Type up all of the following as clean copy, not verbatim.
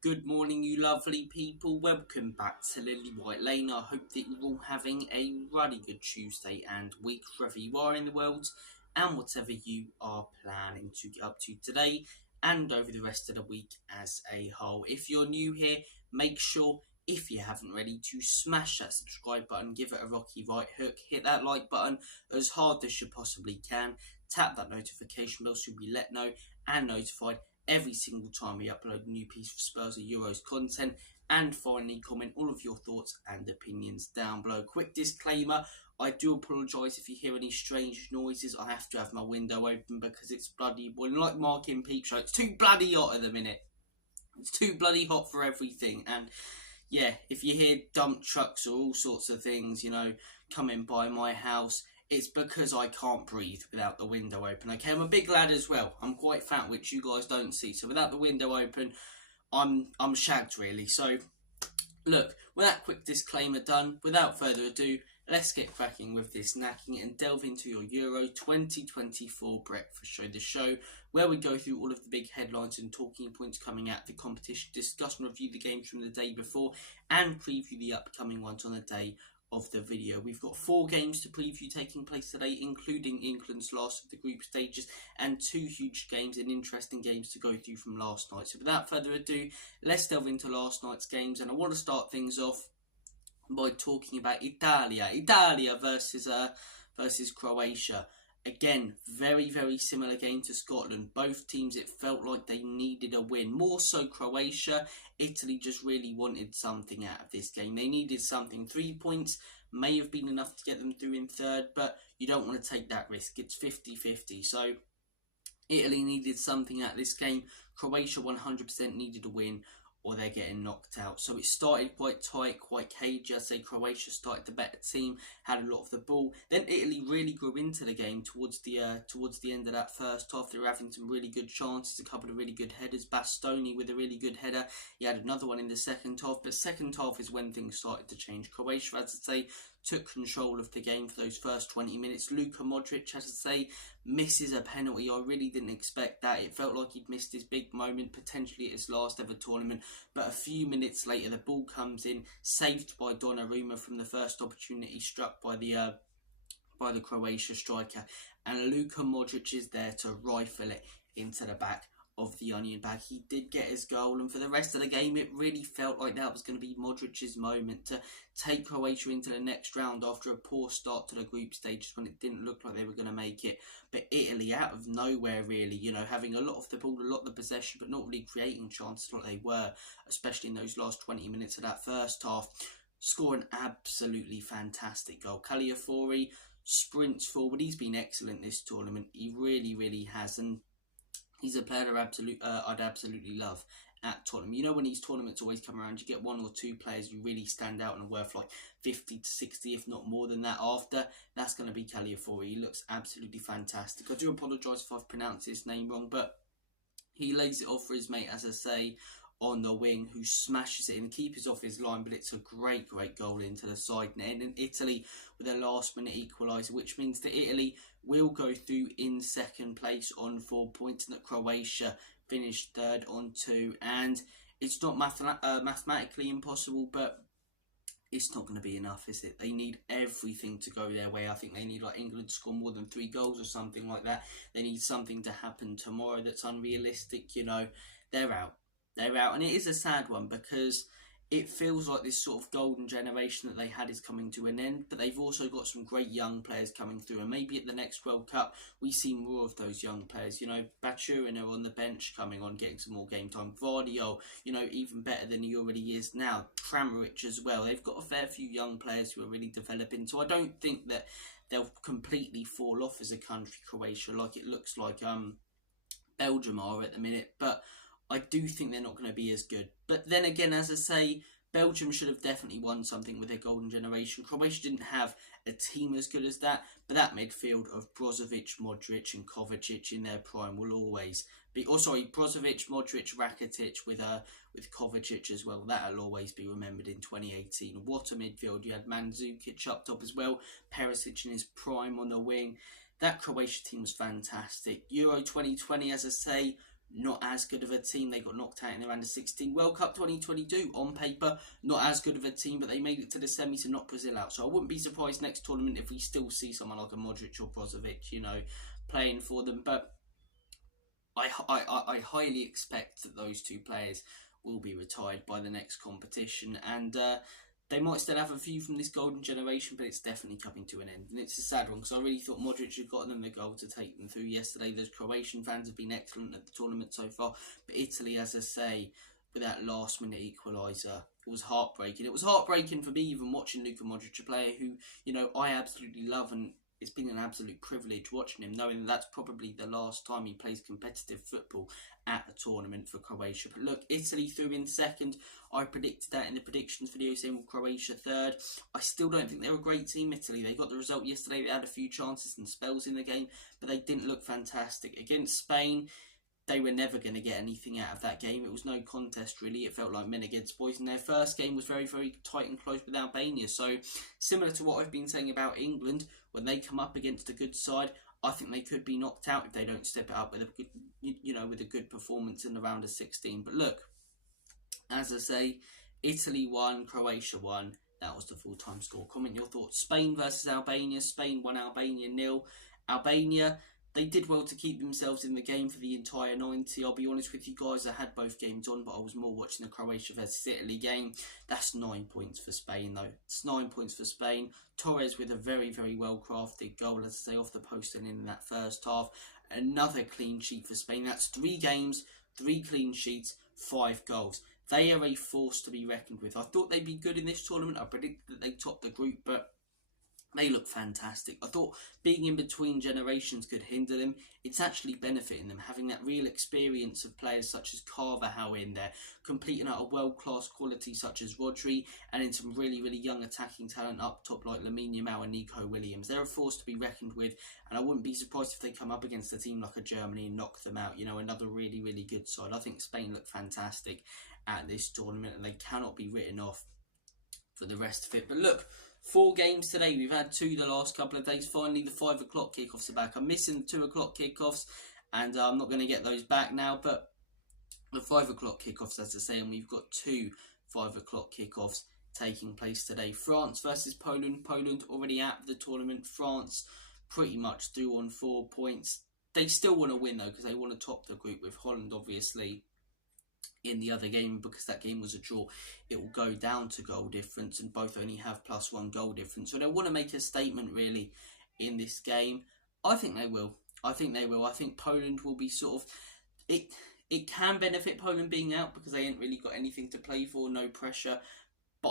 Good morning, you lovely people. Welcome back to Lily White Lane. I hope that you're all having a really good Tuesday and week, wherever you are in the world, and whatever you are planning to get up to today and over the rest of the week as a whole. If you're new here, make sure, if you haven't already, to smash that subscribe button, give it a rocky right hook, hit that like button as hard as you possibly can, tap that notification bell so you'll be let know and notified every single time we upload a new piece of Spurs or Euros content. And finally, comment all of your thoughts and opinions down below. Quick disclaimer, I do apologise if you hear any strange noises. I have to have my window open because it's bloody, well, like Mark in Peep Show, it's too bloody hot at the minute. It's too bloody hot for everything. And yeah, if you hear dump trucks or all sorts of things, coming by my house, it's because I can't breathe without the window open. Okay, I'm a big lad as well. I'm quite fat, which you guys don't see. So without the window open, I'm shagged really. So look, with that quick disclaimer done, without further ado, let's get cracking with this knacking and delve into your Euro 2024 breakfast show. The show where we go through all of the big headlines and talking points coming out of the competition, discuss and review the games from the day before, and preview the upcoming ones on the day of the video. We've got 4 games to preview taking place today, including England's last of the group stages, and 2 huge games and interesting games to go through from last night. So without further ado, let's delve into last night's games, and I want to start things off by talking about Italia versus Croatia. Again, very, very similar game to Scotland. Both teams, it felt like they needed a win. More so Croatia. Italy just really wanted something out of this game. They needed something. 3 points may have been enough to get them through in third, but you don't want to take that risk. It's 50-50. So Italy needed something out of this game. Croatia 100% needed a win, or they're getting knocked out. So it started quite tight, quite cagey. I'd say Croatia started the better team, had a lot of the ball. Then Italy really grew into the game towards the end of that first half. They were having some really good chances, a couple of really good headers. Bastoni with a really good header. He had another one in the second half, but second half is when things started to change. Croatia, as I say, took control of the game for those first 20 minutes. Luka Modric, as I say, misses a penalty. I really didn't expect that. It felt like he'd missed his big moment, potentially at his last ever tournament. But a few minutes later, the ball comes in, saved by Donnarumma from the first opportunity struck by the Croatia striker. And Luka Modric is there to rifle it into the back of the onion bag. He did get his goal, and for the rest of the game it really felt like that was going to be Modric's moment to take Croatia into the next round after a poor start to the group stages when it didn't look like they were going to make it. But Italy, out of nowhere really, having a lot of the ball, a lot of the possession, but not really creating chances like they were, especially in those last 20 minutes of that first half, score an absolutely fantastic goal. Caliafori sprints forward. He's been excellent this tournament. He really, really has, and he's a player I'd absolutely love at Tottenham. When these tournaments always come around, you get 1 or 2 players who really stand out and are worth like 50 to 60, if not more than that after. That's going to be Caliafori. He looks absolutely fantastic. I do apologise if I've pronounced his name wrong, but he lays it off for his mate, as I say, on the wing, who smashes it in. The keeper's off his line, but it's a great goal into the side net. And Italy with a last-minute equaliser, which means that Italy will go through in second place on 4 points, and that Croatia finished third on 2. And it's not mathematically impossible, but it's not going to be enough, is it? They need everything to go their way. I think they need England to score more than 3 goals or something like that. They need something to happen tomorrow that's unrealistic. They're out. They're out, and it is a sad one because it feels like this sort of golden generation that they had is coming to an end, but they've also got some great young players coming through, and maybe at the next World Cup we see more of those young players. Baturin are on the bench coming on, getting some more game time. Vardio, even better than he already is now. Kramaric as well. They've got a fair few young players who are really developing, so I don't think that they'll completely fall off as a country, Croatia, like it looks like Belgium are at the minute, but I do think they're not going to be as good. But then again, as I say, Belgium should have definitely won something with their golden generation. Croatia didn't have a team as good as that, but that midfield of Brozovic, Modric and Kovacic in their prime will always be... Brozovic, Modric, Rakitic with Kovacic as well. That'll always be remembered in 2018. What a midfield. You had Mandzukic up top as well, Perisic in his prime on the wing. That Croatia team was fantastic. Euro 2020, as I say, not as good of a team. They got knocked out in the round of 16. World Cup 2022, on paper, not as good of a team, but they made it to the semis and knocked Brazil out. So I wouldn't be surprised next tournament if we still see someone like a Modric or Brozovic, playing for them. But I highly expect that those two players will be retired by the next competition, and they might still have a few from this golden generation, but it's definitely coming to an end. And it's a sad one, because I really thought Modric had gotten them the goal to take them through yesterday. Those Croatian fans have been excellent at the tournament so far, but Italy, as I say, with that last minute equaliser, it was heartbreaking. It was heartbreaking for me even watching Luka Modric, a player who, I absolutely love, and it's been an absolute privilege watching him, knowing that that's probably the last time he plays competitive football at a tournament for Croatia. But look, Italy through in second. I predicted that in the predictions video, saying with Croatia third. I still don't think they're a great team, Italy. They got the result yesterday. They had a few chances and spells in the game, but they didn't look fantastic. Against Spain, they were never going to get anything out of that game. It was no contest, really. It felt like men against boys. And their first game was very, very tight and close with Albania. So, similar to what I've been saying about England, when they come up against a good side, I think they could be knocked out if they don't step it up with a good, with a good performance in the round of 16. But look, as I say, Italy won, Croatia won. That was the full-time score. Comment your thoughts. Spain versus Albania. Spain won, Albania 0. Albania, they did well to keep themselves in the game for the entire 90. I'll be honest with you guys, I had both games on, but I was more watching the Croatia versus Italy game. That's 9 points for Spain, though. It's 9 points for Spain. Torres with a very, very well-crafted goal, as I say, off the post and in that first half. Another clean sheet for Spain. That's 3 games, 3 clean sheets, 5 goals. They are a force to be reckoned with. I thought they'd be good in this tournament. I predicted that they'd top the group, but they look fantastic. I thought being in between generations could hinder them. It's actually benefiting them, having that real experience of players such as Carvajal in there, completing at a world-class quality such as Rodri, and in some really, really young attacking talent up top like Lamine Yamal and Nico Williams. They're a force to be reckoned with, and I wouldn't be surprised if they come up against a team like a Germany and knock them out. Another really, really good side. I think Spain look fantastic at this tournament, and they cannot be written off for the rest of it. But look, 4 games today. We've had 2 the last couple of days. Finally, the 5 o'clock kickoffs are back. I'm missing the 2 o'clock kickoffs, and I'm not going to get those back now. But the 5 o'clock kickoffs, as I say, and we've got 2 5 o'clock kickoffs taking place today. France versus Poland. Poland already out of the tournament. France pretty much through on 4 points. They still want to win, though, because they want to top the group with Holland, obviously, in the other game. Because that game was a draw, it will go down to goal difference, and both only have +1 goal difference. So they want to make a statement really in this game. I think they will. I think Poland will be sort of it can benefit Poland being out, because they ain't really got anything to play for, no pressure. But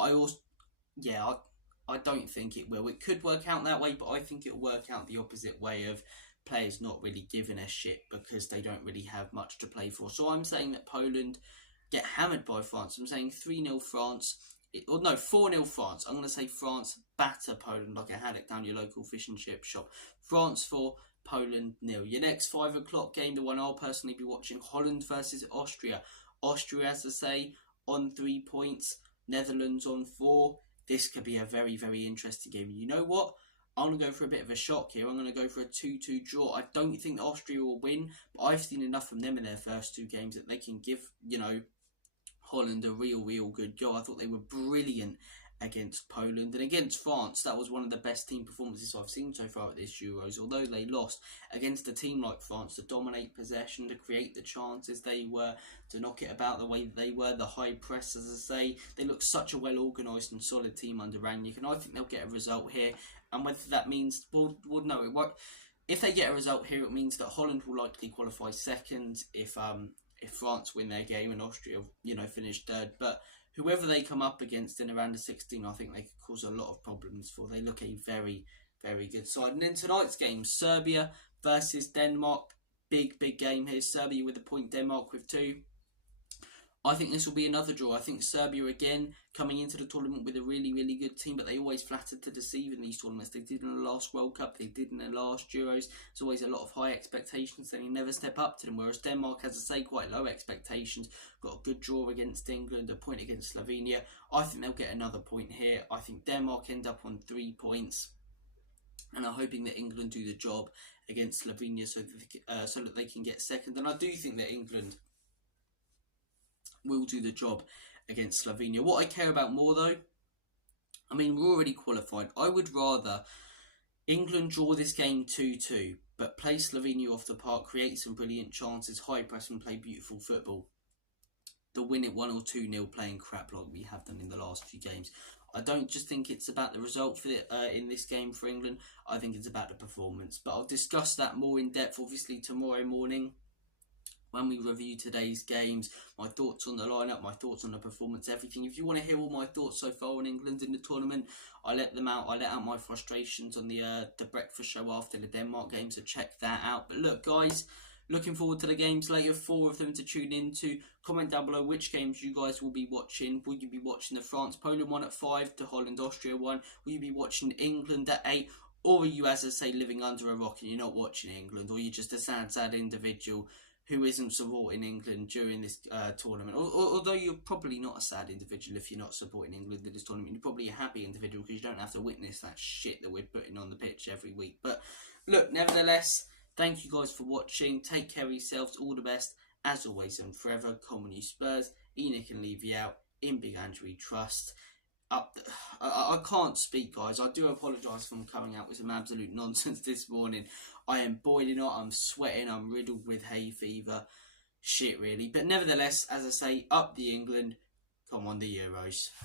I don't think it will. It could work out that way, but I think it'll work out the opposite way of players not really giving a shit because they don't really have much to play for. So I'm saying that Poland get hammered by France. I'm saying 3-0 France. 4-0 France. I'm going to say France batter Poland like a haddock down your local fish and chip shop. France 4, Poland 0. Your next 5 o'clock game, the one I'll personally be watching, Holland versus Austria. Austria, as I say, on 3 points. Netherlands on 4. This could be a very, very interesting game. You know what? I'm going to go for a bit of a shock here. I'm going to go for a 2-2 draw. I don't think Austria will win, but I've seen enough from them in their first 2 games that they can give, Holland a real good go. I thought they were brilliant against Poland. And against France, that was one of the best team performances I've seen so far at this Euros. Although they lost against a team like France, to dominate possession, to create the chances they were, to knock it about the way that they were, the high press, as I say. They look such a well-organised and solid team under Rangnick, and I think they'll get a result here. And whether that means, we'll know it won't. If they get a result here, it means that Holland will likely qualify second if France win their game and Austria, finish third. But whoever they come up against in around the 16, I think they could cause a lot of problems for. They look a very, very good side. And in tonight's game, Serbia versus Denmark. Big game here. Serbia with a point, Denmark with 2. I think this will be another draw. I think Serbia, again, coming into the tournament with a really, really good team, but they always flattered to deceive in these tournaments. They did in the last World Cup, they did in the last Euros. There's always a lot of high expectations, they never step up to them, whereas Denmark, as I say, quite low expectations. Got a good draw against England, a point against Slovenia. I think they'll get another point here. I think Denmark end up on 3 points. and are hoping that England do the job against Slovenia so that they can get second. And I do think that England will do the job against Slovenia. What I care about more, though, I mean, we're already qualified. I would rather England draw this game 2-2, but play Slovenia off the park, create some brilliant chances, high press and play beautiful football, the win it 1 or 2-0 playing crap like we have done in the last few games. I don't just think it's about the result for in this game for England. I think it's about the performance. But I'll discuss that more in depth, obviously, tomorrow morning when we review today's games. My thoughts on the lineup, my thoughts on the performance, everything. If you want to hear all my thoughts so far on England in the tournament, I let them out. I let out my frustrations on the breakfast show after the Denmark game, so check that out. But look, guys, looking forward to the games later, 4 of them to tune into. Comment down below which games you guys will be watching. Will you be watching the France-Poland one at 5, the Holland-Austria one? Will you be watching England at 8? Or are you, as I say, living under a rock and you're not watching England? Or you're just a sad individual who isn't supporting England during this tournament? Although you're probably not a sad individual if you're not supporting England in this tournament. You're probably a happy individual because you don't have to witness that shit that we're putting on the pitch every week. But look, nevertheless, thank you guys for watching. Take care of yourselves. All the best. As always and forever, Common You Spurs. Enoch and leave you out. In Big Andrew Trust. I can't speak, guys. I do apologise for coming out with some absolute nonsense this morning. I am boiling hot. I'm sweating. I'm riddled with hay fever. Shit, really. But nevertheless, as I say, up the England. Come on, the Euros.